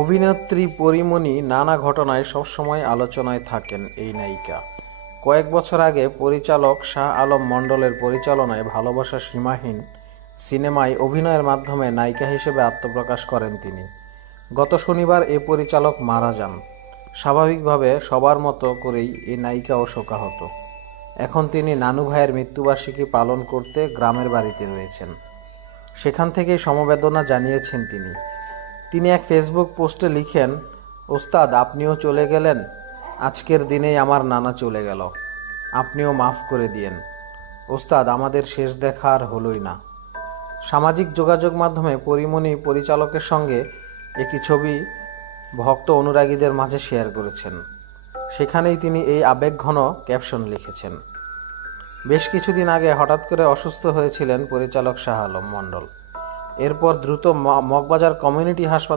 অভিনেত্রী পরীমণি নানা ঘটনায় সবসময় আলোচনায় থাকেন এই নায়িকা। কয়েক বছর আগে পরিচালক শাহ আলম মণ্ডলের পরিচালনায় ভালোবাসা সীমাহীন সিনেমায় অভিনয়ের মাধ্যমে নায়িকা হিসেবে আত্মপ্রকাশ করেন তিনি। গত শনিবার এ পরিচালক মারা যান। স্বাভাবিকভাবে সবার মতো করেই এই নায়িকাও শোকাহত। এখন তিনি নানু ভাইয়ের মৃত্যুবার্ষিকী পালন করতে গ্রামের বাড়িতে রয়েছেন। সেখান থেকেই সমবেদনা জানিয়েছেন তিনি এক ফেসবুক পোস্টে লিখেন, ওস্তাদ আপনিও চলে গেলেন, আজকের দিনেই আমার নানা চলে গেল, আপনিও মাফ করে দিয়েন ওস্তাদ, আমাদের শেষ দেখা আর হলোই না। সামাজিক যোগাযোগ মাধ্যমে পরীমণি পরিচালকের সঙ্গে একটি ছবি ভক্ত অনুরাগীদের মাঝে শেয়ার করেছেন। সেখানেই তিনি এই আবেগঘন ক্যাপশন লিখেছেন। বেশ কিছুদিন আগে হঠাৎ করে অসুস্থ হয়েছিলেন পরিচালক শাহ আলম মণ্ডল। এরপর দ্রুত মগবাজার কমিউনিটি হাসপাতালে